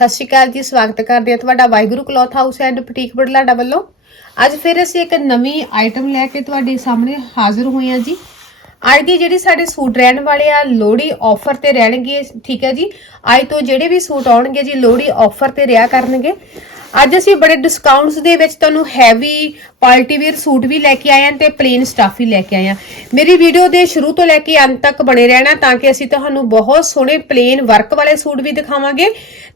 ਸਤਿ ਸ਼੍ਰੀ ਅਕਾਲ ਜੀ, ਸਵਾਗਤ ਕਰਦੇ ਹਾਂ ਤੁਹਾਡਾ Waheguru cloth house and boutique Budhlada ਵੱਲੋਂ। ਅੱਜ ਫਿਰ ਅਸੀਂ ਇੱਕ ਨਵੀਂ ਆਈਟਮ ਲੈ ਕੇ ਤੁਹਾਡੇ ਸਾਹਮਣੇ ਹਾਜ਼ਰ ਹੋਏ ਹਾਂ ਜੀ। ਅੱਜ ਦੀ ਜਿਹੜੀ ਸਾਡੇ ਸੂਟ ਰਹਿਣ ਵਾਲੇ ਆ, ਲੋਹੜੀ ਆਫਰ ਤੇ ਰਹਿਣਗੇ, ਠੀਕ ਹੈ ਜੀ। ਅੱਜ ਤੋਂ ਜਿਹੜੇ ਵੀ ਸੂਟ ਆਉਣਗੇ ਜੀ, ਲੋਹੜੀ ਆਫਰ ਤੇ ਰਿਆ ਕਰਨਗੇ। ਅੱਜ ਅਸੀਂ ਬੜੇ ਡਿਸਕਾਊਂਟਸ ਦੇ ਵਿੱਚ ਤੁਹਾਨੂੰ ਹੈਵੀ ਪਾਰਟੀ ਵੇਅਰ ਸੂਟ ਵੀ ਲੈ ਕੇ ਆਏ ਹਾਂ ਤੇ ਪਲੇਨ ਸਟਾਫ ਵੀ ਲੈ ਕੇ ਆਏ ਹਾਂ। ਮੇਰੀ ਵੀਡੀਓ ਦੇ ਸ਼ੁਰੂ ਤੋਂ ਲੈ ਕੇ ਅੰਤ ਤੱਕ ਬਣੇ ਰਹਿਣਾ ਤਾਂ ਕਿ ਅਸੀਂ ਤੁਹਾਨੂੰ ਬਹੁਤ ਸੋਹਣੇ ਪਲੇਨ ਵਰਕ ਵਾਲੇ ਸੂਟ ਵੀ ਦਿਖਾਵਾਂਗੇ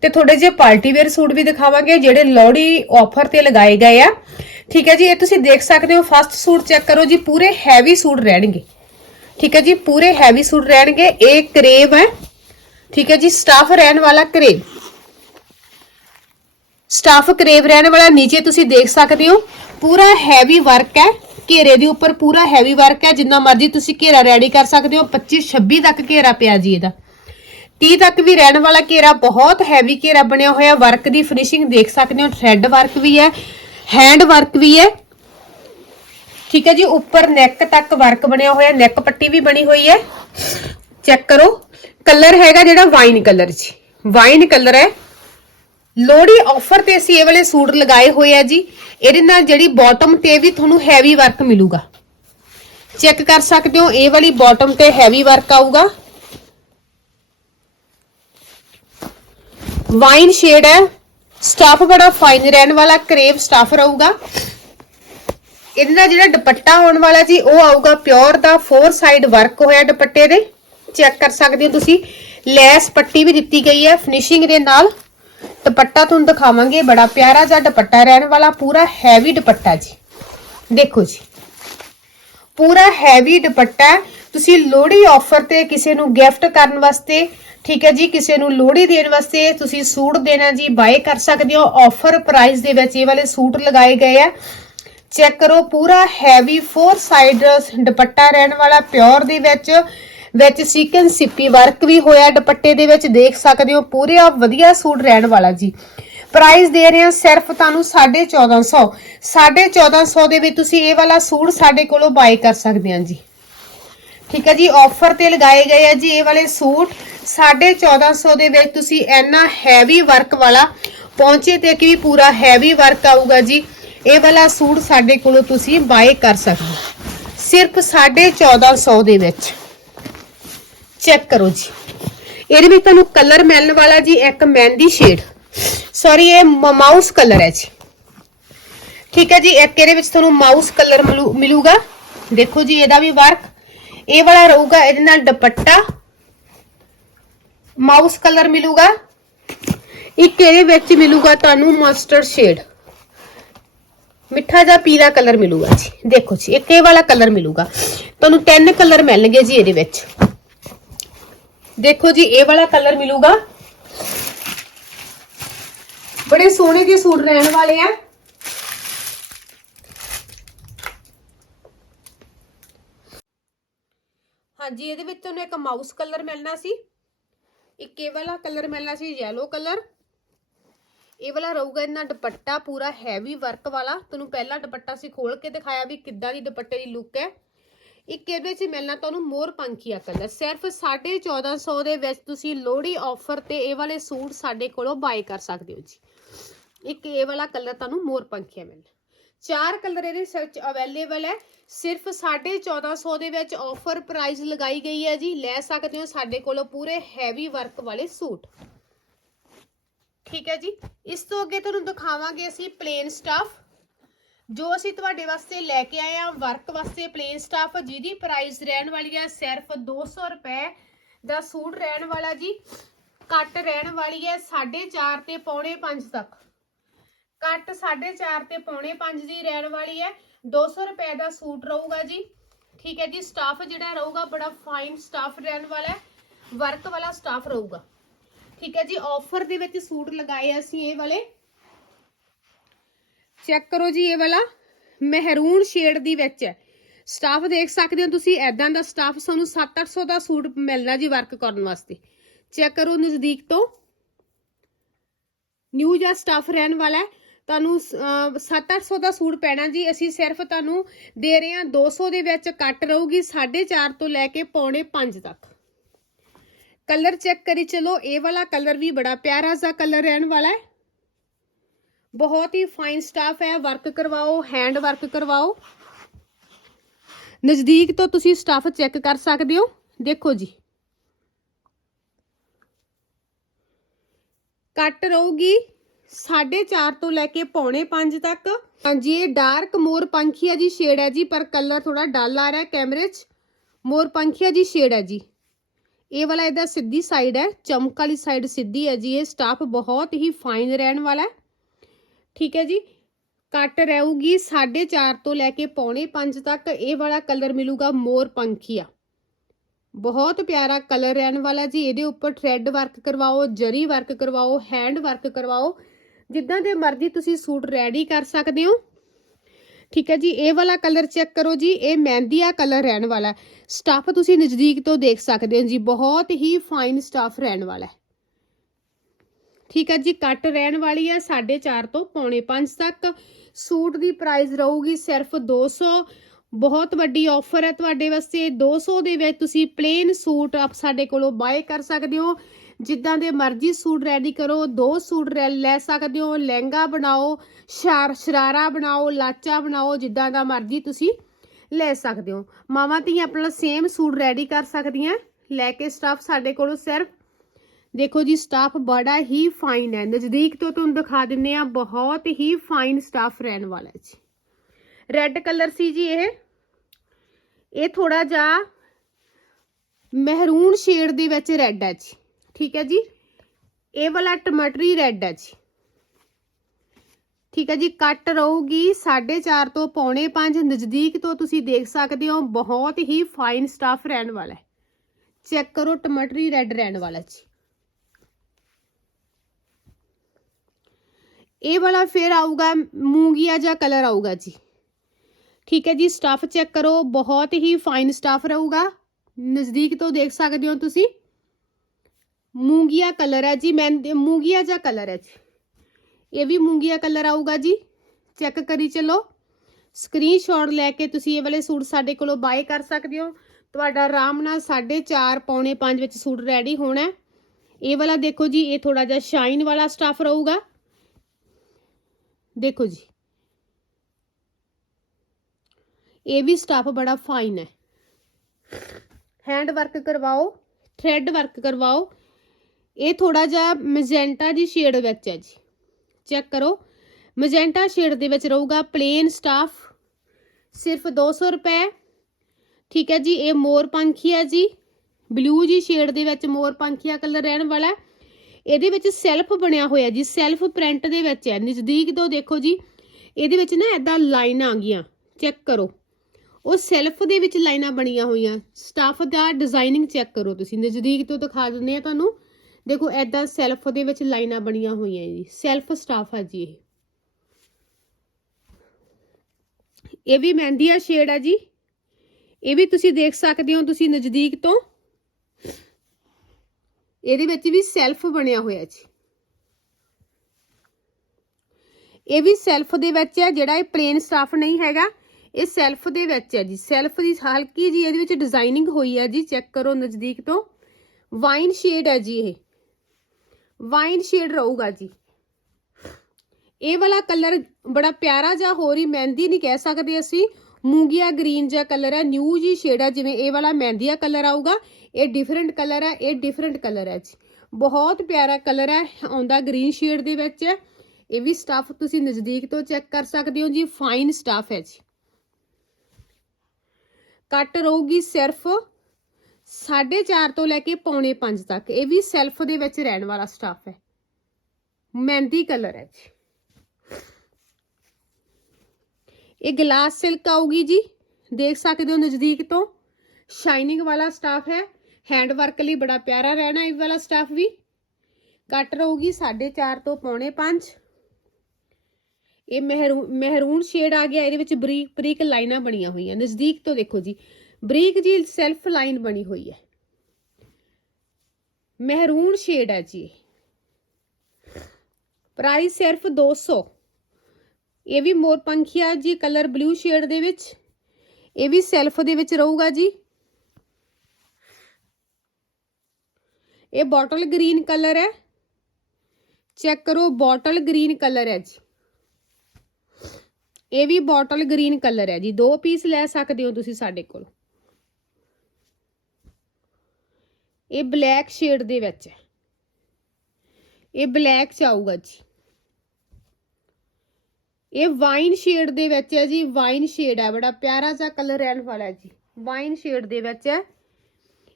ਤੇ ਥੋੜੇ ਜਿਹੇ ਪਾਰਟੀ ਵੇਅਰ ਸੂਟ ਵੀ ਦਿਖਾਵਾਂਗੇ ਜਿਹੜੇ ਲੋਹੜੀ ਆਫਰ ਤੇ ਲਗਾਏ ਗਏ ਆ। ਠੀਕ ਹੈ ਜੀ, ਇਹ ਤੁਸੀਂ ਦੇਖ ਸਕਦੇ ਹੋ ਫਸਟ ਸੂਟ ਚੈੱਕ ਕਰੋ ਜੀ, ਪੂਰੇ ਹੈਵੀ ਸੂਟ ਰਹਿਣਗੇ। ਠੀਕ ਹੈ ਜੀ, ਪੂਰੇ ਹੈਵੀ ਸੂਟ ਰਹਿਣਗੇ, ਇਹ ਕਰੇਵ ਹੈ। ਠੀਕ ਹੈ ਜੀ ਸਟਾਫ ਰਹਿਣ ਵਾਲਾ ਕਰੇਵ ਸਟਾਫ ਕਰੇਵ ਰਹਿਣ ਵਾਲਾ ਨੀਚੇ ਤੁਸੀਂ ਦੇਖ ਸਕਦੇ ਹੋ। ਪੂਰਾ ਹੈਵੀ ਵਰਕ ਹੈ। ਘੇਰੇ ਦੇ ਉੱਪਰ ਪੂਰਾ ਹੈਵੀ ਵਰਕ ਹੈ। ਜਿੰਨਾ ਮਰਜ਼ੀ ਤੁਸੀਂ ਘੇਰਾ ਰੈਡੀ ਕਰ ਸਕਦੇ ਹੋ। 25 26 ਤੱਕ ਘੇਰਾ ਪਿਆ ਜੀ ਇਹਦਾ। 30 ਤੱਕ ਵੀ ਰਹਿਣ ਵਾਲਾ ਘੇਰਾ ਬਹੁਤ ਹੈਵੀ ਘੇਰਾ ਬਣਿਆ ਹੋਇਆ। ਵਰਕ ਦੀ ਫਿਨਿਸ਼ਿੰਗ ਦੇਖ ਸਕਦੇ ਹੋ। ਥ੍ਰੈਡ ਵਰਕ ਵੀ ਹੈ। ਹੈਂਡ ਵਰਕ ਵੀ ਹੈ। ਠੀਕ ਹੈ ਜੀ। ਉੱਪਰ ਨੈਕ ਤੱਕ ਵਰਕ ਬਣਿਆ ਹੋਇਆ। ਨੈਕ ਪੱਟੀ ਵੀ ਬਣੀ ਹੋਈ ਹੈ। ਚੈੱਕ ਕਰੋ। ਕਲਰ ਹੈਗਾ ਜਿਹੜਾ ਵਾਈਨ ਕਲਰ ਜੀ। ਵਾਈਨ ਕਲਰ ਹੈ। ਲੋਹੜੀ ਆਫਰ ਤੇ ਅਸੀਂ ਇਹ ਵਾਲੇ ਸੂਟ ਲਗਾਏ ਹੋਏ ਆ ਜੀ। ਇਹਦੇ ਨਾਲ ਜਿਹੜੀ ਬਾਟਮ ਤੇ ਵੀ ਤੁਹਾਨੂੰ ਹੈਵੀ ਵਰਕ ਮਿਲੂਗਾ। ਚੈੱਕ ਕਰ ਸਕਦੇ ਹੋ, ਇਹ ਵਾਲੀ ਬਾਟਮ ਤੇ ਹੈਵੀ ਵਰਕ ਆਊਗਾ। ਵਾਈਨ ਸ਼ੇਡ ਹੈ। ਸਟਾਫ ਬੜਾ ਫਾਈਨ ਰਹਿਣ ਵਾਲਾ ਕਰੇਵ ਸਟਾਫ ਰਹੂਗਾ। ਇਹਦੇ ਨਾਲ ਜਿਹੜਾ ਦੁਪੱਟਾ ਹੋਣ ਵਾਲਾ ਜੀ, ਉਹ ਆਊਗਾ ਪਿਓਰ ਦਾ ਫੋਰ ਸਾਈਡ ਵਰਕ ਹੋਇਆ ਦੁਪੱਟੇ ਦੇ। ਚੈੱਕ ਕਰ ਸਕਦੇ ਹੋ ਤੁਸੀਂ। ਲੈਸ ਪੱਟੀ ਵੀ ਦਿੱਤੀ ਗਈ ਹੈ ਫਿਨਿਸ਼ਿੰਗ ਦੇ ਨਾਲ। ਦੁਪੱਟਾ ਤੁਹਾਨੂੰ ਦਿਖਾਵਾਂਗੇ, ਬੜਾ ਪਿਆਰਾ ਜਿਹਾ ਦੁਪੱਟਾ, ਰਹਿਣ ਵਾਲਾ ਪੂਰਾ ਹੈਵੀ ਦੁਪੱਟਾ ਜੀ। ਦੇਖੋ ਜੀ, ਪੂਰਾ ਹੈਵੀ ਦੁਪੱਟਾ ਤੁਸੀਂ ਲੋਹੜੀ ਆਫਰ ਤੇ ਕਿਸੇ ਨੂੰ ਗਿਫਟ ਕਰਨ ਵਾਸਤੇ, ਠੀਕ ਹੈ ਜੀ, ਕਿਸੇ ਨੂੰ ਲੋਹੜੀ ਦੇਣ ਵਾਸਤੇ ਤੁਸੀਂ ਸੂਟ ਦੇਣਾ ਜੀ ਬਾਏ ਕਰ ਸਕਦੇ ਹੋ। ਆਫਰ ਪ੍ਰਾਈਸ ਦੇ ਵਿੱਚ ਇਹ ਵਾਲੇ ਸੂਟ ਲਗਾਏ ਗਏ ਆ। ਚੈੱਕ ਕਰੋ, ਪੂਰਾ ਹੈਵੀ ਫੋਰ ਸਾਈਡ ਦੁਪੱਟਾ ਰਹਿਣ ਵਾਲਾ ਪਿਓਰ ਦੇ ਵਿੱਚ। ਵਿੱਚ ਸੀਕਨ ਸਿੱਪੀ ਵਰਕ ਵੀ ਹੋਇਆ। ਦੁਪੱਟੇ ਦੇ ਵਿੱਚ ਦੇਖ ਸਕਦੇ ਹੋ, ਪੂਰੇ ਆ ਵਧੀਆ ਸੂਟ ਰਹਿਣ ਵਾਲਾ ਜੀ। ਪ੍ਰਾਈਸ ਦੇ ਰਹੇ ਹਾਂ ਸਿਰਫ ਤੁਹਾਨੂੰ 1450 1450 ਦੇ ਵਿੱਚ ਤੁਸੀਂ ਇਹ ਵਾਲਾ ਸੂਟ ਸਾਡੇ ਕੋਲੋਂ ਬਾਏ ਕਰ ਸਕਦੇ ਹਾਂ ਜੀ। ਠੀਕ ਹੈ ਜੀ ਆਫਰ ਤੇ ਲਗਾਏ ਗਏ ਆ ਜੀ ਇਹ ਵਾਲੇ ਸੂਟ। 1450 ਦੇ ਵਿੱਚ ਤੁਸੀਂ ਇੰਨਾ ਹੈਵੀ ਵਰਕ ਵਾਲਾ ਪਹੁੰਚੇ ਤੇ ਕਿ ਵੀ ਪੂਰਾ ਹੈਵੀ ਵਰਕ ਆਊਗਾ ਜੀ। ਇਹ ਵਾਲਾ ਸੂਟ ਸਾਡੇ ਕੋਲੋਂ ਤੁਸੀਂ ਬਾਏ ਕਰ ਸਕਦੇ ਹੋ। ਸਿਰਫ 1450 ਦੇ ਵਿੱਚ। ਚੈੱਕ ਕਰੋ ਜੀ। ਇਹਦੇ ਵਿੱਚ ਤੁਹਾਨੂੰ ਕਲਰ ਮਿਲਣ ਵਾਲਾ ਜੀ, ਇੱਕ ਮਹਿੰਦੀ ਸ਼ੇਡ ਸੌਰੀ ਇਹ ਮਾਊਸ ਕਲਰ ਹੈ ਜੀ। ਠੀਕ ਹੈ ਜੀ, ਇੱਕ ਇਹਦੇ ਵਿੱਚ ਤੁਹਾਨੂੰ ਮਾਊਸ ਕਲਰ ਮਿਲੂਗਾ। ਦੇਖੋ ਜੀ, ਇਹਦਾ ਵੀ ਵਰਕ ਇਹ ਵਾਲਾ ਰਹੂਗਾ ਇਹਦੇ ਨਾਲ ਦੁਪੱਟਾ। ਮਾਊਸ ਕਲਰ ਮਿਲੂਗਾ। ਇੱਕ ਇਹਦੇ ਵਿੱਚ ਮਿਲੂਗਾ ਤੁਹਾਨੂੰ ਮਸਟਰਡ ਸ਼ੇਡ ਮਿੱਠਾ ਜਿਹਾ ਪੀਲਾ ਕਲਰ ਮਿਲੂਗਾ ਜੀ। ਦੇਖੋ ਜੀ, ਇੱਕ ਇਹ ਵਾਲਾ ਕਲਰ ਮਿਲੂਗਾ। ਤੁਹਾਨੂੰ ਤਿੰਨ ਕਲਰ ਮਿਲਣਗੇ ਜੀ ਇਹਦੇ ਵਿੱਚ। ਦੇਖੋ ਜੀ, ਇਹ ਵਾਲਾ ਕਲਰ ਮਿਲੂਗਾ। ਬੜੇ ਸੋਹਣੇ ਜਿਹੇ ਸੂਟ ਰਹਿਣ ਵਾਲੇ ਆ। ਹਾਂਜੀ, ਇਹਦੇ ਵਿੱਚ ਤੁਹਾਨੂੰ ਇੱਕ ਮਾਊਸ ਕਲਰ ਮਿਲਣਾ ਸੀ। ਇੱਕ ਇਹ ਵਾਲਾ ਕਲਰ ਮਿਲਣਾ ਸੀ ਯੈਲੋ ਕਲਰ ਇਹ ਵਾਲਾ ਰਹੂਗਾ ਇਹਨਾਂ ਦੁਪੱਟਾ ਪੂਰਾ ਹੈਵੀ ਵਰਕ ਵਾਲਾ। ਤੁਹਾਨੂੰ ਪਹਿਲਾਂ ਦੁਪੱਟਾ ਸੀ ਖੋਲ ਕੇ ਦਿਖਾਇਆ ਵੀ ਕਿੱਦਾਂ ਦੀ ਦੁਪੱਟੇ ਦੀ ਲੁੱਕ ਹੈ। ਇੱਕ ਇਹਦੇ ਵਿੱਚ ਮਿਲਣਾ ਤੁਹਾਨੂੰ ਮੋਰ ਪੰਖੀਆ ਕਲਰ ਸਿਰਫ 1450 ਦੇ ਵਿੱਚ ਤੁਸੀਂ ਲੋਹੜੀ ਆਫਰ ਤੇ ਇਹ ਵਾਲੇ ਸੂਟ ਸਾਡੇ ਕੋਲੋਂ ਬਾਏ ਕਰ ਸਕਦੇ ਹੋ ਜੀ। ਇੱਕ ਇਹ ਵਾਲਾ ਕਲਰ ਤੁਹਾਨੂੰ ਮੋਰ ਪੰਖੀਆ ਮਿਲਣਾ। ਚਾਰ ਕਲਰ ਇਹਦੇ ਵਿੱਚ ਅਵੇਲੇਬਲ ਹੈ। ਸਿਰਫ 1450 ਦੇ ਵਿੱਚ ਆਫਰ ਪ੍ਰਾਈਸ ਲਗਾਈ ਗਈ ਹੈ ਜੀ। ਲੈ ਸਕਦੇ ਹੋ ਸਾਡੇ ਕੋਲੋਂ ਪੂਰੇ ਹੈਵੀ ਵਰਕ ਵਾਲੇ ਸੂਟ। ਠੀਕ ਹੈ ਜੀ। ਇਸ ਤੋਂ ਅੱਗੇ ਤੁਹਾਨੂੰ ਦਿਖਾਵਾਂਗੇ ਅਸੀਂ ਪਲੇਨ ਸਟਾਫ ਜੋ ਅਸੀਂ ਤੁਹਾਡੇ ਵਾਸਤੇ ਲੈ ਕੇ ਆਏ ਆ ਵਰਕ ਵਾਸਤੇ ਪਲੇਨ ਸਟਾਫ ਜਿਹਦੀ ਪ੍ਰਾਈਸ ਰਹਿਣ ਵਾਲੀ ਹੈ ਸਿਰਫ 200 ਰੁਪਏ ਦਾ ਸੂਟ ਰਹਿਣ ਵਾਲਾ ਜੀ। ਕੱਟ ਰਹਿਣ ਵਾਲੀ ਹੈ 4.5 ਤੇ ਪੌਣੇ 5 ਤੱਕ। ਕੱਟ 4.5 ਤੇ ਪੌਣੇ 5 ਦੀ ਰਹਿਣ ਵਾਲੀ ਹੈ। 200 ਰੁਪਏ ਦਾ ਸੂਟ ਰਹੂਗਾ ਜੀ। ਠੀਕ ਹੈ ਜੀ ਸਟਾਫ ਜਿਹੜਾ ਰਹੂਗਾ, ਬੜਾ ਫਾਈਨ ਸਟਾਫ ਰਹਿਣ ਵਾਲਾ ਹੈ। ਵਰਕ ਵਾਲਾ ਸਟਾਫ ਰਹੂਗਾ। ਠੀਕ ਹੈ ਜੀ ਆਫਰ ਦੇ ਵਿੱਚ ਸੂਟ ਲਗਾਏ ਅਸੀਂ ਇਹ ਵਾਲੇ। ਚੈੱਕ ਕਰੋ ਜੀ ਇਹ ਵਾਲਾ। ਮਹਿਰੂਨ ਸ਼ੇਡ ਦੀ ਵਿੱਚ ਹੈ। ਸਟਾਫ ਦੇਖ ਸਕਦੇ ਹੋ ਤੁਸੀਂ ਐਦਾਂ ਦਾ ਸਟਾਫ ਸਾਨੂੰ 7-800 ਦਾ ਸੂਟ ਮਿਲਣਾ ਜੀ ਵਰਕ ਕਰਨ ਵਾਸਤੇ। ਚੈੱਕ ਕਰੋ ਨਜ਼ਦੀਕ ਤੋਂ। ਨਿਊ ਜਿਹਾ ਸਟਾਫ ਰਹਿਣ ਵਾਲਾ ਹੈ। ਤੁਹਾਨੂੰ 7-800 ਦਾ ਸੂਟ ਪੈਣਾ ਜੀ। ਅਸੀਂ ਸਿਰਫ ਤੁਹਾਨੂੰ ਦੇ ਰਹੇ ਹਾਂ 200 ਦੇ ਵਿੱਚ, ਕੱਟ ਰਹੂਗੀ 4.5 ਤੋਂ ਲੈ ਕੇ ਪੌਣੇ 5 ਤੱਕ। ਕਲਰ ਚੈੱਕ ਕਰੀ ਚਲੋ। ਇਹ ਵਾਲਾ ਕਲਰ ਵੀ ਬੜਾ ਪਿਆਰਾ ਸਾ ਕਲਰ ਰਹਿਣ ਵਾਲਾ ਹੈ। ਬਹੁਤ ਹੀ ਫਾਈਨ ਸਟਾਫ ਹੈ ਵਰਕ ਕਰਵਾਓ ਹੈਂਡ ਵਰਕ ਕਰਵਾਓ। ਨਜ਼ਦੀਕ ਤੋਂ ਤੁਸੀਂ ਸਟਾਫ ਚੈੱਕ ਕਰ ਸਕਦੇ ਹੋ। ਦੇਖੋ ਜੀ। ਕੱਟ ਰਹੂਗੀ 4.5 ਤੋਂ ਲੈ ਕੇ ਪੌਣੇ 5 ਤੱਕ। ਹਾਂਜੀ, ਇਹ ਡਾਰਕ ਮੋਰ ਪੰਖੀਆ ਜੀ ਸ਼ੇਡ ਹੈ ਜੀ, ਪਰ ਕਲਰ ਥੋੜਾ ਡਲ ਆ ਰਿਹਾ ਕੈਮਰੇ 'ਚ। ਮੋਰ ਪੰਖੀਆ ਜੀ ਸ਼ੇਡ ਹੈ ਜੀ। ਇਹ ਵਾਲਾ ਇਹਦਾ ਸਿੱਧੀ ਸਾਈਡ ਹੈ, ਚਮਕ ਵਾਲੀ ਸਾਈਡ ਸਿੱਧੀ ਹੈ ਜੀ, ਇਹ ਸਟਾਫ ਬਹੁਤ ਹੀ ਫਾਈਨ ਰਹਿਣ ਵਾਲਾ ਹੈ। ਠੀਕ ਹੈ ਜੀ। ਕੱਟ ਰਹੂਗੀ 4.5 ਤੋਂ ਲੈ ਕੇ ਪੌਣੇ 5 ਤੱਕ। ਇਹ ਵਾਲਾ ਕਲਰ ਮਿਲੂਗਾ ਮੋਰ ਪੰਖੀਆ। ਬਹੁਤ ਪਿਆਰਾ ਕਲਰ ਰਹਿਣ ਵਾਲਾ ਜੀ। ਇਹਦੇ ਉੱਪਰ ਥ੍ਰੈਡ ਵਰਕ ਕਰਵਾਓ, ਜਰੀ ਵਰਕ ਕਰਵਾਓ, ਹੈਂਡ ਵਰਕ ਕਰਵਾਓ। ਜਿੱਦਾਂ ਦੇ ਮਰਜ਼ੀ ਤੁਸੀਂ ਸੂਟ ਰੈਡੀ ਕਰ ਸਕਦੇ ਹੋ। ਠੀਕ ਹੈ ਜੀ। ਇਹ ਵਾਲਾ ਕਲਰ ਚੈੱਕ ਕਰੋ ਜੀ। ਇਹ ਮਹਿੰਦੀਆ ਕਲਰ ਰਹਿਣ ਵਾਲਾ। ਹੈ ਤੁਸੀਂ ਨਜ਼ਦੀਕ ਤੋਂ ਦੇਖ ਸਕਦੇ ਹੋ ਜੀ। ਬਹੁਤ ਹੀ ਫਾਈਨ ਸਟਾਫ ਰਹਿਣ ਵਾਲਾ ਹੈ। ਠੀਕ ਹੈ ਜੀ ਕੱਟ ਰਹਿਣ ਵਾਲੀ ਹੈ 4.5 ਤੋਂ ਪੌਣੇ 5 ਤੱਕ। ਸੂਟ ਦੀ ਪ੍ਰਾਈਸ ਰਹੂਗੀ ਸਿਰਫ 200 ਬਹੁਤ ਵੱਡੀ ਆਫਰ ਹੈ ਤੁਹਾਡੇ ਵਾਸਤੇ। 200 ਦੇ ਵਿੱਚ ਤੁਸੀਂ ਪਲੇਨ ਸੂਟ ਆਪ ਸਾਡੇ ਕੋਲੋਂ ਬਾਏ ਕਰ ਸਕਦੇ ਹੋ। ਜਿੱਦਾਂ ਦੇ ਮਰਜ਼ੀ ਸੂਟ ਰੈਡੀ ਕਰੋ। ਦੋ ਸੂਟ ਰੈ- ਲੈ ਸਕਦੇ ਹੋ। ਲਹਿੰਗਾ ਬਣਾਓ, ਸ਼ਾਰ, ਸ਼ਰਾਰਾ ਬਣਾਓ, ਲਾਚਾ ਬਣਾਓ, ਜਿੱਦਾਂ ਦਾ ਮਰਜ਼ੀ ਤੁਸੀਂ ਲੈ ਸਕਦੇ ਹੋ। ਮਾਵਾਂ ਧੀਆਂ ਆਪਣਾ ਸੇਮ ਸੂਟ ਰੈਡੀ ਕਰ ਸਕਦੀਆਂ। ਲੈ ਕੇ ਸਟਾਫ ਸਾਡੇ ਕੋਲੋਂ ਸਿਰਫ ਦੇਖੋ ਜੀ ਸਟਾਫ ਬੜਾ ਹੀ ਫਾਈਨ ਹੈ। ਨਜ਼ਦੀਕ ਤੋਂ ਤੁਹਾਨੂੰ ਦਿਖਾ ਦਿੰਨੇ ਆ ਬਹੁਤ ਹੀ ਫਾਈਨ ਸਟਾਫ ਰਹਿਣ ਵਾਲਾ ਜੀ। ਰੈੱਡ ਕਲਰ ਸੀ ਜੀ ਇਹ। ਇਹ ਥੋੜਾ ਜਿਹਾ ਮਹਿਰੂਨ ਸ਼ੇਡ ਦੇ ਵਿੱਚ ਰੈੱਡ ਹੈ ਜੀ। ਠੀਕ ਹੈ ਜੀ? ਇਹ ਵਾਲਾ ਟਮਾਟਰੀ ਰੈੱਡ ਹੈ ਜੀ। ਠੀਕ ਹੈ ਜੀ? ਕੱਟ ਰਹੂਗੀ 4.5 ਤੋਂ ਪੌਣੇ 5 ਨਜ਼ਦੀਕ ਤੋਂ ਤੁਸੀਂ ਦੇਖ ਸਕਦੇ ਹੋ, ਬਹੁਤ ਹੀ ਫਾਈਨ ਸਟਾਫ ਰਹਿਣ ਵਾਲਾ ਹੈ। ਚੈੱਕ ਕਰੋ, ਟਮਾਟਰੀ ਰੈੱਡ ਰਹਿਣ ਵਾਲਾ ਜੀ। ਇਹ ਵਾਲਾ ਫਿਰ ਆਊਗਾ ਮੂੰਗੀਆ ਜਿਹਾ ਕਲਰ ਆਊਗਾ ਜੀ। ਠੀਕ ਹੈ ਜੀ ਸਟਾਫ ਚੈੱਕ ਕਰੋ, ਬਹੁਤ ਹੀ ਫਾਈਨ ਸਟਾਫ ਰਹੂਗਾ। ਨਜ਼ਦੀਕ ਤੋਂ ਦੇਖ ਸਕਦੇ ਹੋ ਤੁਸੀਂ। ਮੂੰਗੀਆ ਕਲਰ ਹੈ ਜੀ, ਮੈਂ ਮੂੰਗੀਆ ਜਿਹਾ ਕਲਰ ਹੈ ਜੀ। ਇਹ ਵੀ ਮੂੰਗੀਆ ਕਲਰ ਆਊਗਾ ਜੀ। ਚੈੱਕ ਕਰੀ ਚਲੋ। ਸਕਰੀਨਸ਼ਾਟ ਲੈ ਕੇ ਤੁਸੀਂ ਇਹ ਵਾਲੇ ਸੂਟ ਸਾਡੇ ਕੋਲੋਂ ਬਾਏ ਕਰ ਸਕਦੇ ਹੋ। ਤੁਹਾਡਾ ਆਰਾਮ ਨਾਲ 4.5 ਪੌਣੇ 5 ਵਿੱਚ ਸੂਟ ਰੈਡੀ ਹੋਣਾ ਇਹ ਵਾਲਾ ਦੇਖੋ ਜੀ, ਇਹ ਥੋੜਾ ਜਿਹਾ ਸ਼ਾਈਨ ਵਾਲਾ ਸਟਾਫ ਰਹੂਗਾ। ਦੇਖੋ ਜੀ। ਇਹ ਵੀ ਸਟਾਫ ਬੜਾ ਫਾਈਨ ਹੈ। ਹੈਂਡ ਵਰਕ ਕਰਵਾਓ ਥ੍ਰੈਡ ਵਰਕ ਕਰਵਾਓ। ਇਹ ਥੋੜਾ ਜਿਹਾ ਮੈਜੈਂਟਾ ਜੀ ਸ਼ੇਡ ਵਿੱਚ ਹੈ ਜੀ। ਚੈੱਕ ਕਰੋ। ਮੈਜੈਂਟਾ ਸ਼ੇਡ ਦੇ ਵਿੱਚ ਰਹੂਗਾ ਪਲੇਨ ਸਟਾਫ ਸਿਰਫ 200 ਰੁਪਏ। ਠੀਕ ਹੈ ਜੀ, ਇਹ ਮੋਰ ਹੈ ਜੀ। ਬਲੂ ਜੀ ਸ਼ੇਡ ਦੇ ਵਿੱਚ ਮੋਰ ਪੰਖੀਆ ਕਲਰ ਰਹਿਣ ਵਾਲਾ ਹੈ। ਇਹਦੇ ਵਿੱਚ ਸੈਲਫ ਬਣਿਆ ਹੋਇਆ ਜੀ ਸੈਲਫ ਪ੍ਰਿੰਟ ਦੇ ਵਿੱਚ ਹੈ। ਨਜ਼ਦੀਕ ਤੋਂ ਦੇਖੋ ਜੀ, ਇਹਦੇ ਵਿੱਚ ਨਾ ਐਦਾਂ ਲਾਈਨਾਂ ਆ ਗਈਆਂ ਚੈੱਕ ਕਰੋ। ਉਹ ਸੈਲਫ ਦੇ ਵਿੱਚ ਲਾਈਨਾਂ ਬਣੀਆਂ ਹੋਈਆਂ। ਸਟਾਫ ਦਾ ਡਿਜ਼ਾਈਨਿੰਗ ਚੈੱਕ ਕਰੋ ਤੁਸੀਂ। ਨਜ਼ਦੀਕ ਤੋਂ ਦਿਖਾ ਦਿੰਦੇ ਆ ਤੁਹਾਨੂੰ। ਦੇਖੋ ਐਦਾਂ ਸੈਲਫ ਦੇ ਵਿੱਚ ਲਾਈਨਾਂ ਬਣੀਆਂ ਹੋਈਆਂ ਜੀ। ਸੈਲਫ ਸਟਾਫ ਹੈ ਜੀ ਇਹ। ਇਹ ਵੀ ਮਹਿੰਦੀਆ ਸ਼ੇਡ ਹੈ ਜੀ। ਇਹ ਵੀ ਤੁਸੀਂ ਦੇਖ ਸਕਦੇ ਹੋ ਤੁਸੀਂ ਨਜ਼ਦੀਕ ਤੋਂ। ਇਹਦੇ ਵਿੱਚ ਵੀ ਸੈਲਫ ਬਣਿਆ ਹੋਇਆ ਜੀ। ਇਹ ਵੀ ਸੈਲਫ ਦੇ ਵਿੱਚ ਹੈ, ਜਿਹੜਾ ਇਹ ਪਲੇਨ ਸਟਾਫ ਨਹੀਂ ਹੈਗਾ, ਇਹ ਸੈਲਫ ਦੇ ਵਿੱਚ ਹੈ ਜੀ। ਸੈਲਫ ਦੀ ਹਲਕੀ ਜੀ ਇਹਦੇ ਵਿੱਚ ਡਿਜ਼ਾਈਨਿੰਗ ਹੋਈ ਹੈ ਜੀ ਚੈੱਕ ਕਰੋ ਨਜ਼ਦੀਕ ਤੋਂ। ਵਾਈਨ ਸ਼ੇਡ ਹੈ ਜੀ ਇਹ। ਵਾਈਨ ਸ਼ੇਡ ਰਹੂਗਾ ਜੀ। ਇਹ ਵਾਲਾ ਕਲਰ ਬੜਾ ਪਿਆਰਾ ਜਿਹਾ ਹੋਰ ਹੀ ਮਹਿੰਦੀ ਨਹੀਂ ਕਹਿ ਸਕਦੇ ਅਸੀਂ। ਮੂੰਗੀਆ ਗ੍ਰੀਨ ਜਿਹਾ ਕਲਰ ਹੈ ਨਿਊ ਜੀ ਸ਼ੇਡ ਹੈ, ਜਿਵੇਂ ਇਹ ਵਾਲਾ ਮਹਿੰਦੀਆ ਕਲਰ ਆਊਗਾ। ਇਹ ਡਿਫਰੈਂਟ ਕਲਰ ਹੈ, ਇਹ ਡਿਫਰੈਂਟ ਕਲਰ ਹੈ ਜੀ। ਬਹੁਤ ਪਿਆਰਾ ਕਲਰ ਹੈ, ਆਉਂਦਾ ਗ੍ਰੀਨ ਸ਼ੇਡ ਦੇ ਵਿੱਚ। ਇਹ ਵੀ ਸਟਾਫ ਤੁਸੀਂ ਨਜ਼ਦੀਕ ਤੋਂ ਚੈੱਕ ਕਰ ਸਕਦੇ ਹੋ ਜੀ ਫਾਈਨ ਸਟਾਫ ਹੈ ਜੀ। ਕੱਟ ਰਹੂਗੀ ਸਿਰਫ 4.5 ਤੋਂ ਲੈ ਕੇ ਪੌਣੇ 5 ਤੱਕ। ਇਹ ਵੀ ਸੈਲਫ ਦੇ ਵਿੱਚ ਰਹਿਣ ਵਾਲਾ ਸਟਾਫ ਹੈ। ਮਹਿੰਦੀ ਕਲਰ ਹੈ ਜੀ। ਇਹ ਗਲਾਸ ਸਿਲਕ ਆਊਗੀ ਜੀ। ਦੇਖ ਸਕਦੇ ਹੋ ਨਜ਼ਦੀਕ ਤੋਂ। ਸ਼ਾਈਨਿੰਗ ਵਾਲਾ ਸਟਾਫ ਹੈ। ਹੈਂਡ ਵਰਕ ਲਈ ਬੜਾ ਪਿਆਰਾ ਰਹਿਣਾ ਇਹ ਵਾਲਾ ਸਟਾਫ ਵੀ। ਕੱਟ ਰਹੂਗੀ 4.5 ਤੋਂ ਪੌਣੇ 5 ਇਹ ਮਹਿਰੂ, ਮਹਿਰੂਨ ਸ਼ੇਡ ਆ ਗਿਆ, ਇਹਦੇ ਵਿੱਚ ਬਰੀਕ ਬਰੀਕ ਲਾਈਨਾਂ ਬਣੀਆਂ ਹੋਈਆਂ। ਨਜ਼ਦੀਕ ਤੋਂ ਦੇਖੋ ਜੀ, ਬਰੀਕ ਜੀ ਸੈਲਫ ਲਾਈਨ ਬਣੀ ਹੋਈ ਹੈ। ਮਹਿਰੂਨ ਸ਼ੇਡ ਹੈ ਜੀ ਪ੍ਰਾਈਸ ਸਿਰਫ 200 ਇਹ ਵੀ ਮੋਰ ਪੰਖੀਆ ਜੀ ਕਲਰ ਬਲੂ ਸ਼ੇਡ ਦੇ ਵਿੱਚ। ਇਹ ਵੀ ਸੈਲਫ ਦੇ ਵਿੱਚ ਰਹੂਗਾ ਜੀ। ਇਹ ਬੋਟਲ ਗ੍ਰੀਨ ਕਲਰ ਹੈ। ਚੈੱਕ ਕਰੋ ਬੋਟਲ ਗ੍ਰੀਨ ਕਲਰ ਹੈ ਜੀ। ਇਹ ਵੀ ਬੋਟਲ ਗ੍ਰੀਨ ਕਲਰ ਹੈ ਜੀ। ਦੋ ਪੀਸ ਲੈ ਸਕਦੇ ਹੋ ਤੁਸੀਂ ਸਾਡੇ ਕੋਲ। ਇਹ ਬਲੈਕ ਸ਼ੇਡ ਦੇ ਵਿੱਚ ਹੈ। ਇਹ ਬਲੈਕ ਚ ਆਊਗਾ ਜੀ। ਇਹ ਵਾਈਨ ਸ਼ੇਡ ਦੇ ਵਿੱਚ ਹੈ ਜੀ। ਵਾਈਨ ਸ਼ੇਡ ਹੈ। ਬੜਾ ਪਿਆਰਾ ਜਿਹਾ ਕਲਰ ਰਹਿਣ ਵਾਲਾ ਹੈ ਜੀ। ਵਾਈਨ ਸ਼ੇਡ ਦੇ ਵਿੱਚ ਹੈ।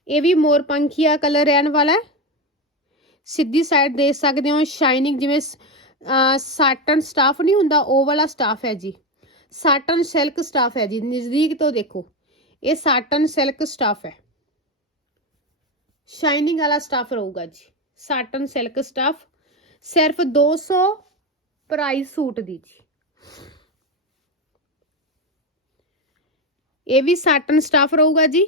ਇਹ ਵੀ ਮੋਰ ਪੰਖੀਆ ਕਲਰ ਰਹਿਣ ਵਾਲਾ ਹੈ। ਸਿੱਧੀ ਸਾਈਡ ਦੇਖ ਸਕਦੇ ਹੋ ਸ਼ਾਈਨਿੰਗ ਜਿਵੇਂ ਸਾਟਨ ਸਟਾਫ ਨਹੀਂ ਹੁੰਦਾ, ਉਹ ਵਾਲਾ ਸਟਾਫ ਹੈ ਜੀ। ਸਾਟਨ ਸਿਲਕ ਸਟਾਫ ਹੈ ਜੀ, ਨਜ਼ਦੀਕ ਤੋਂ ਦੇਖੋ, ਇਹ ਸਾਟਨ ਸਿਲਕ ਸਟਾਫ ਹੈ। ਸ਼ਾਈਨਿੰਗ ਵਾਲਾ ਸਟਾਫ ਰਹੂਗਾ ਜੀ ਸਾਟਨ ਸਿਲਕ ਸਟਾਫ ਸਿਰਫ 200 ਪ੍ਰਾਈਸ ਸੂਟ ਦੀ ਜੀ। ਇਹ ਵੀ ਸਾਟਨ ਸਟਾਫ ਰਹੂਗਾ ਜੀ।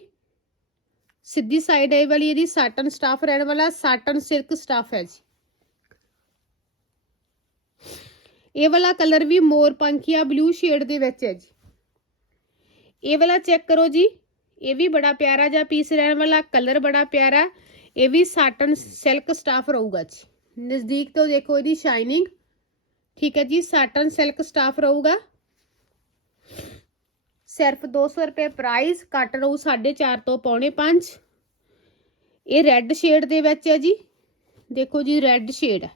ਸਿੱਧੀ ਸਾਈਡ ਇਹ ਵਾਲੀ, ਇਹਦੀ ਸਾਟਨ ਸਟਾਫ ਰਹਿਣ ਵਾਲਾ ਸਾਟਨ ਸਿਲਕ ਸਟਾਫ ਹੈ ਜੀ। ਇਹ ਵਾਲਾ ਕਲਰ ਵੀ ਮੋਰ ਪੰਖੀਆ ਬਲੂ ਸ਼ੇਡ ਦੇ ਵਿੱਚ ਹੈ ਜੀ। ਇਹ ਵਾਲਾ ਚੈੱਕ ਕਰੋ ਜੀ। ਇਹ ਵੀ ਬੜਾ ਪਿਆਰਾ ਜਿਹਾ ਪੀਸ ਰਹਿਣ ਵਾਲਾ ਕਲਰ ਬੜਾ ਪਿਆਰਾ। ਇਹ ਵੀ ਸਾਟਨ ਸਿਲਕ ਸਟਾਫ ਰਹੂਗਾ ਜੀ। ਨਜ਼ਦੀਕ ਤੋਂ ਦੇਖੋ ਇਹਦੀ ਸ਼ਾਈਨਿੰਗ ਠੀਕ ਹੈ ਜੀ ਸਾਟਨ ਸਿਲਕ ਸਟਾਫ ਰਹੂਗਾ। ਸਿਰਫ 200 ਰੁਪਏ ਪ੍ਰਾਈਸ ਕੱਟ ਰਹੂ 4.5 ਤੋਂ ਪੌਣੇ 5 ਇਹ ਰੈੱਡ ਸ਼ੇਡ ਦੇ ਵਿੱਚ ਹੈ ਜੀ। ਦੇਖੋ ਜੀ ਰੈੱਡ ਸ਼ੇਡ ਹੈ।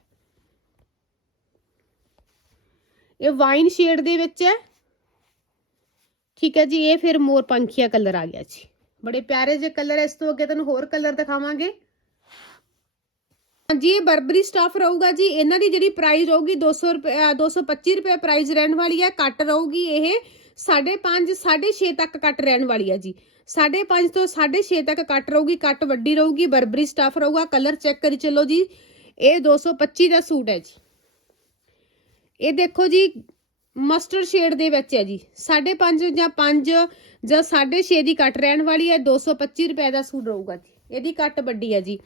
ਇਹ ਵਾਈਨ ਸ਼ੇਡ ਦੇ ਵਿੱਚ ਹੈ। ਠੀਕ ਹੈ ਜੀ ਇਹ ਫਿਰ ਮੋਰ ਪੰਖੀਆ ਕਲਰ ਆ ਗਿਆ ਜੀ। ਬੜੇ ਪਿਆਰੇ ਜਿਹੇ ਕਲਰ ਇਸ ਤੋਂ ਅੱਗੇ ਤੁਹਾਨੂੰ ਹੋਰ ਕਲਰ ਦਿਖਾਵਾਂਗੇ। ਹਾਂਜੀ ਇਹ ਬਰਬਰੀ ਸਟਾਫ ਰਹੂਗਾ ਜੀ। ਇਹਨਾਂ ਦੀ ਜਿਹੜੀ ਪ੍ਰਾਈਸ ਰਹੂਗੀ 200 ਰੁਪਏ ਅ, 225 ਰੁਪਏ ਪ੍ਰਾਈਸ ਰਹਿਣ ਵਾਲੀ ਹੈ। ਕੱਟ ਰਹੂਗੀ ਇਹ 5.5 6.5 ਤੱਕ ਕੱਟ ਰਹਿਣ ਵਾਲੀ ਹੈ ਜੀ। 5.5 ਤੋਂ 6.5 ਤੱਕ ਕੱਟ ਰਹੂਗੀ, ਕੱਟ ਵੱਡੀ ਰਹੂਗੀ, ਬਰਬਰੀ ਸਟਾਫ ਰਹੂਗਾ ਕਲਰ ਚੈੱਕ ਕਰੀ ਚੱਲੋ ਜੀ। ਇਹ 225 ਦਾ ਸੂਟ ਹੈ ਜੀ। ਇਹ ਦੇਖੋ ਜੀ ਮਸਟਰਡ ਸ਼ੇਡ ਦੇ ਵਿੱਚ ਹੈ ਜੀ। 5.5 ਜਾਂ 5 ਜਾਂ 6.5 ਦੀ ਕੱਟ ਰਹਿਣ ਵਾਲੀ ਹੈ 225 ਰੁਪਏ ਦਾ ਸੂਟ ਰਹੂਗਾ ਜੀ। ਇਹਦੀ ਕੱਟ ਵੱਡੀ ਹੈ ਜੀ।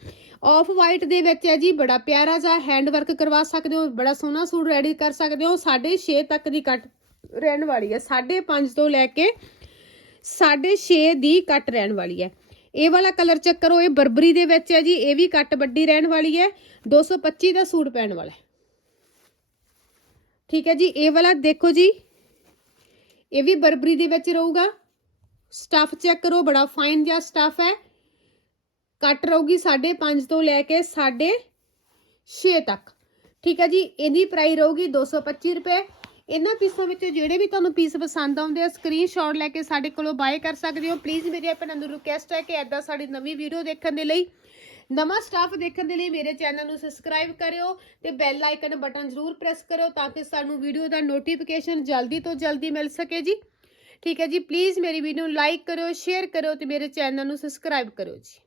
ਆਫ ਵਾਈਟ ਦੇ ਵਿੱਚ ਹੈ ਜੀ, ਬੜਾ ਪਿਆਰਾ ਜਿਹਾ ਹੈਂਡ ਵਰਕ ਕਰਵਾ ਸਕਦੇ ਹੋ, ਬੜਾ ਸੋਹਣਾ ਸੂਟ ਰੈਡੀ ਕਰ ਸਕਦੇ ਹੋ 6.5 ਤੱਕ ਦੀ ਕੱਟ ਰਹਿਣ ਵਾਲੀ ਹੈ। 5.5 ਤੋਂ ਲੈ ਕੇ 6.5 ਦੀ ਕੱਟ ਰਹਿਣ ਵਾਲੀ ਹੈ। ਇਹ ਵਾਲਾ ਕਲਰ ਚੈੱਕ ਕਰੋ, ਇਹ ਬਰਬਰੀ ਦੇ ਵਿੱਚ ਹੈ ਜੀ, ਇਹ ਵੀ ਕੱਟ ਵੱਡੀ ਰਹਿਣ ਵਾਲੀ ਹੈ। 225 ਦਾ ਸੂਟ ਪੈਣ ਵਾਲਾ ਹੈ। ਠੀਕ ਹੈ ਜੀ, ਇਹ ਵਾਲਾ ਦੇਖੋ ਜੀ, ਇਹ ਵੀ ਬਰਬਰੀ ਦੇ ਵਿੱਚ ਰਹੂਗਾ। ਸਟਫ ਚੈੱਕ ਕਰੋ, ਬੜਾ ਫਾਈਨ ਜਿਹਾ ਸਟਫ ਹੈ। ਕੱਟ ਰਹੂਗੀ 5.5 ਤੋਂ ਲੈ ਕੇ 6.5 ਤੱਕ। ਠੀਕ ਹੈ ਜੀ, ਇਹਦੀ ਪ੍ਰਾਈਸ ਰਹੂਗੀ 225 ਰੁਪਏ। ਇਹਨਾਂ ਪੀਸਾਂ ਵਿੱਚੋਂ ਜਿਹੜੇ ਵੀ ਤੁਹਾਨੂੰ ਪੀਸ ਪਸੰਦ ਆਉਂਦੇ ਆ ਸਕਰੀਨਸ਼ਾਟ ਲੈ ਕੇ ਸਾਡੇ ਕੋਲੋਂ ਬਾਏ ਕਰ ਸਕਦੇ ਹੋ। ਪਲੀਜ਼ ਮੇਰੀ ਭੈਣਾਂ ਨੂੰ ਰਿਕੁਐਸਟ ਹੈ ਕਿ ਐਦਾਂ ਸਾਡੀ ਨਵੀਂ ਵੀਡੀਓ ਦੇਖਣ ਦੇ ਲਈ, ਨਵਾਂ ਸਟਾਫ ਦੇਖਣ ਦੇ ਲਈ ਮੇਰੇ ਚੈਨਲ ਨੂੰ ਸਬਸਕ੍ਰਾਈਬ ਕਰਿਓ ਤੇ ਬੈਲ ਆਈਕਨ ਬਟਨ ਜ਼ਰੂਰ ਪ੍ਰੈਸ ਕਰੋ ਤਾਂ ਕਿ ਸਾਨੂੰ ਵੀਡੀਓ ਦਾ ਨੋਟੀਫਿਕੇਸ਼ਨ ਜਲਦੀ ਤੋਂ ਜਲਦੀ ਮਿਲ ਸਕੇ ਜੀ। ਠੀਕ ਹੈ ਜੀ ਪਲੀਜ਼ ਮੇਰੀ ਵੀਡੀਓ ਨੂੰ ਲਾਈਕ ਕਰਿਓ ਸ਼ੇਅਰ ਕਰਿਓ ਤੇ ਮੇਰੇ ਚੈਨਲ ਨੂੰ ਸਬਸਕ੍ਰਾਈਬ ਕਰਿਓ ਜੀ।